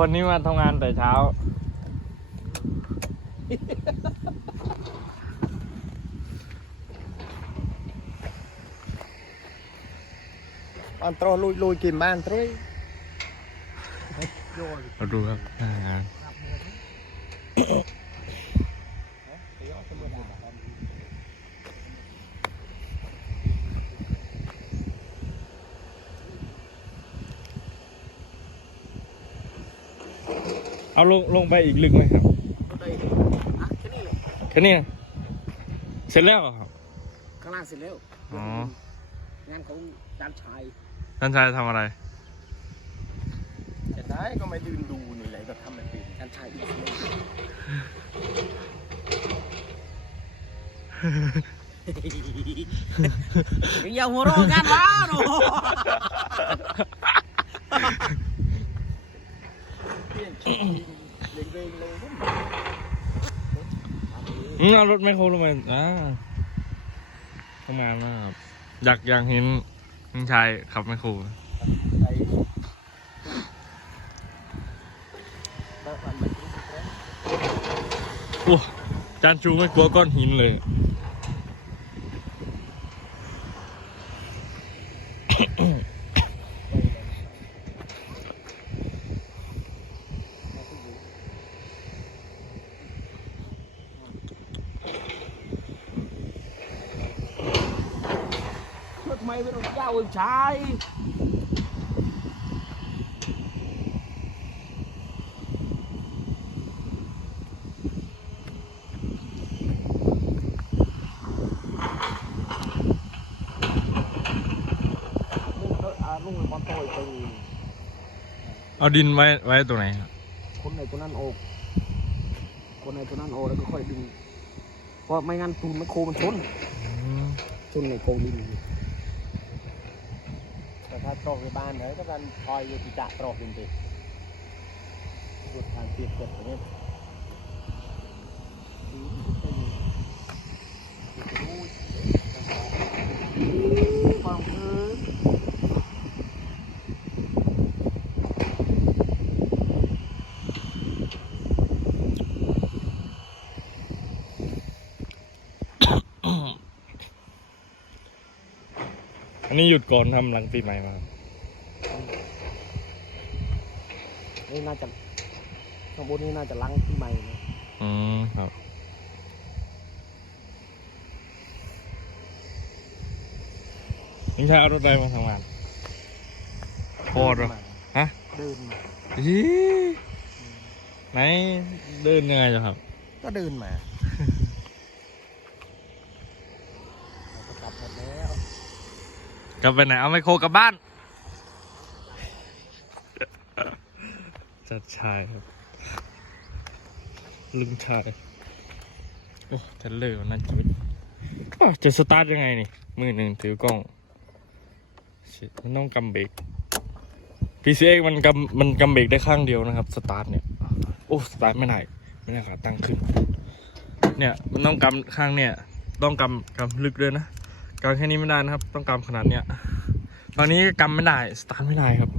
วันนี้มาทำงานแต่เช้า อันโตรลุยลุยกินบ้านตรุยโยนมาดูครับหน้างาน เอาลงลงไปอีกลึกไหมครับได้อะแค่นี้เลยแค่นี้นะเสร็จแล้วเหรอครับ ข้างล่างเสร็จแล้วอ๋อ งานของจานชายท่านชายทำอะไร จะได้ก็ไม่ยืนดูนี่แหละก็ทำไม่เป็นจานชายอีกเลยอย่าหัวเราะกันวะหนูเล่งเล่งเล่ง อืม เอารถไมโครลงมาอ่าทำงานมากครับอยากอยากเห็นท่านชายขับไมโครโอ้จานชูไม่กลัวก้อนหินเลย ทำ ไมไม่ต้องเจ้าชายลุงบอลโต้ไปเอาดินไว้ไว้ตรงไหนครับคนไหนตัวนั้นโอก คนไหนตัวนั้นโอกแล้วก็ค่อยดึง เพราะไม่งั้นตูนมันโคมันชนอืมชนในโคดิน แต่ถ้าตรอกในบ้านเลยก็มันคอยอยู่ที่จะตรอกจริงๆรถทางเปียกเกิด อย่างนี้ความคืออันนี้หยุดก่อนทำหลังปีใหม่มาครับนี่น่าจะข้างบนนี่น่าจะล้างที่ใหม่นะอืมครับ นี่ใช่เอารถใดมาทำงาน โคตรเหรอ ฮะเดินมาอีไหนเดินยังไงจ้ะครับ ก็เดินมาเราก็กลับหมดแล้ว กลับไปไหน เอาไมโครกลับบ้าน จัดชายครับ ลุงชาย โอ้เทเลอร์วันนั้นชีวิตอ้าวจะสตาร์ทยังไงนี่ มือหนึ่งถือกล้อง Shit มันต้องกำเบรก PCX มันกำมันกำเบรกได้ข้างเดียวนะครับ สตาร์ทเนี่ย โอ้สตาร์ทไม่ได้ไม่ได้ขาตั้งขึ้น เนี่ย มันต้องกำข้างเนี่ย ต้องกำกำลึกด้วยนะ กำแค่นี้ไม่ได้นะครับ ต้องกำขนาดเนี้ยตอนนี้กำไม่ได้ สตาร์ทไม่ได้ครับ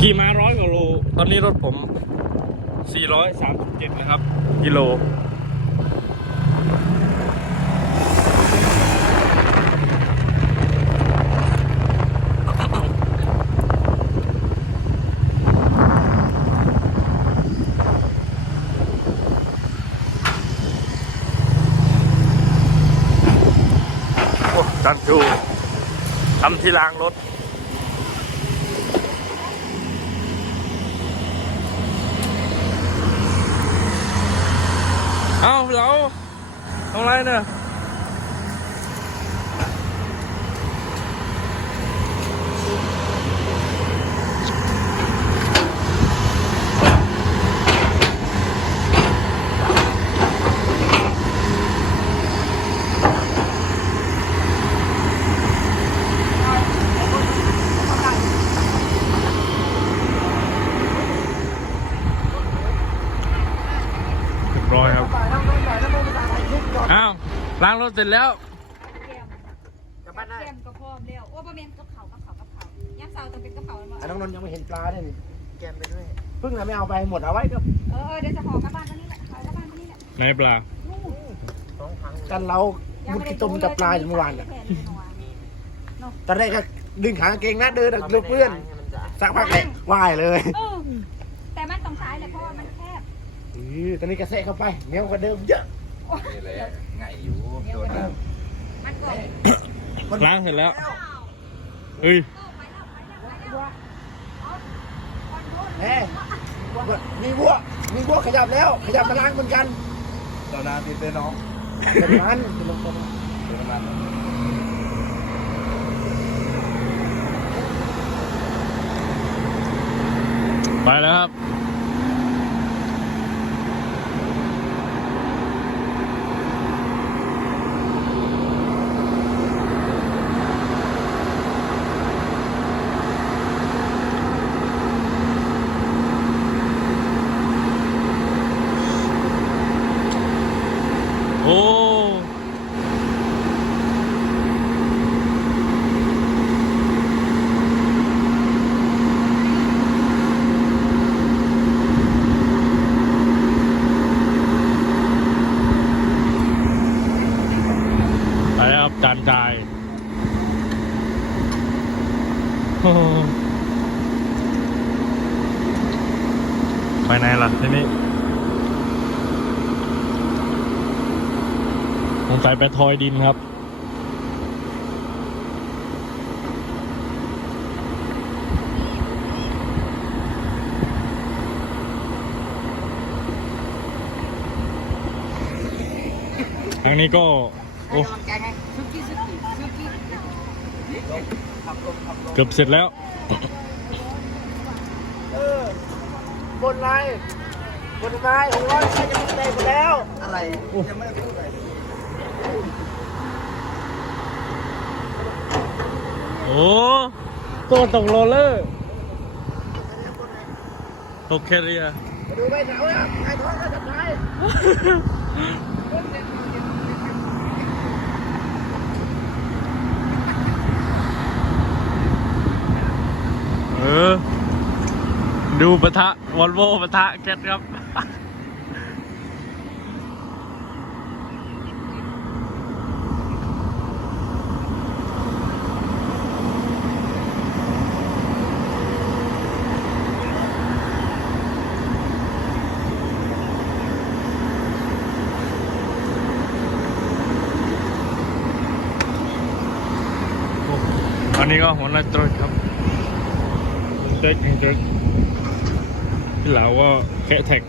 กี่มาร้อยกว่าโล ตอนนี้รถผม 437 นะครับ กิโล จันชูทำที่ล้างรถ เอาเราทำอะไรเนี่ยเรียบร้อยครับ อ้าว ล้างรถเสร็จแล้วจะกลับบ้านได้แกมกับพ่อมเร็วโอ้ประเมนกับเขากับเขากับเขาย่างเสาต้องเป็นกับเขาแล้วอันน้องนนท์ยังไม่เห็นปลาเลยนี่แกมไปด้วยเพิ่งน่ะไม่เอาไปหมดเอาไว้ก็เออเดี๋ยวจะห่อกลับบ้านตรงนี้แหละห่อกลับบ้านตรงนี้แหละไหนปลา นู่นสองครั้งกันเรามุดกินต้มจับปลาอยู่เมื่อวานอะตอนแรกก็ดึงขากางเกงนะเดินอะเลือเพื่อนมันจะสักพักเลยว่ายเลยเออแต่มันต้องใช้เลยเพราะว่ามันแคบอือตอนนี้กระเซะเข้าไปเหนียวกว่าเดิมเยอะ นี่แหละ ไงอยู่โดนน้มันก็ล้างเสร็จแล้วเฮ้ยแหมมีวัวมีวัวขยับแล้ว ขยับมาล้างเหมือนกันำตอนนั้นติดเต้นน้องเป็นมันเป็นลมต้นเป็นประมาณนั้น ไปแล้วครับ โอ้ ไป แล้วครับจานจ่ายโอ้โหไปไหนล่ะทีนี้สงสัยไปทอยดินครับทางนี้ก็ โอ้ เกือบเสร็จแล้ว เออบนไรบนไม้หกร้อยใครจะไม่ได้หมดแล้ว อะไรยังไม่ได้พูดเลยโอ้ตัวตกโรลเลอร์ตกแคเรียมาดูใบหนาวนะใครท้องก็จับได้เออ ดูปะทะวอลโวปะทะแคทครับ อันนี้ก็หัวหน้าจอยครับเด็กเด็ก พี่เหลาก็แคะแท็ก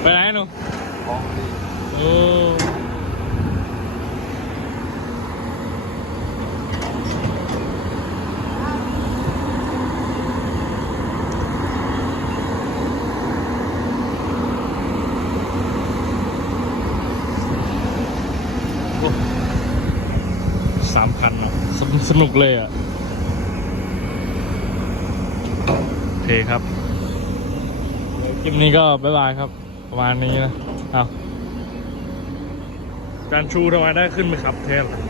ไปไหนหนู ของดี โอ้โอ้สามคันอะ สนสนุกเลยอะโอเคครับคลิปนี้ก็บ๊ายบายครับ ประมาณนี้นะเอาจานชูทำไมได้ขึ้นไปขับแทนล่ะ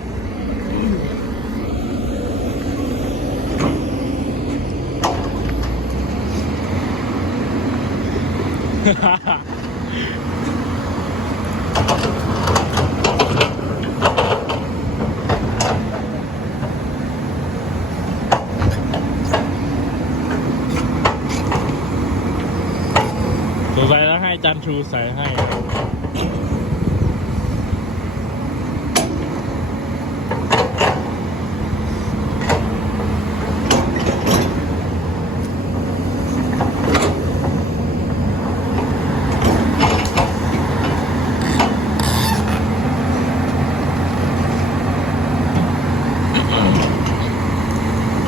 สงสัยแล้วให้ จันชูใส่ให้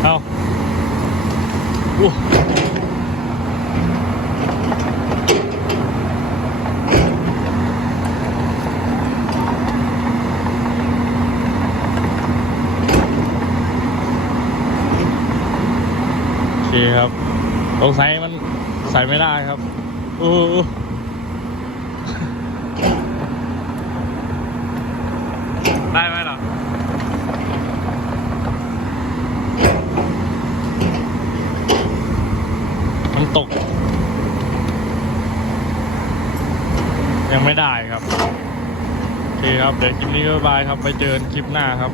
เอาอู้ โอเคครับสงสัยมัน ใส่ไม่ได้ครับโอ้ได้ไหมล่ะมันตก ยังไม่ได้ครับ โอเคครับ เดี๋ยวคลิปนี้ก็บายบายครับ ไปเจอกันคลิปหน้าครับ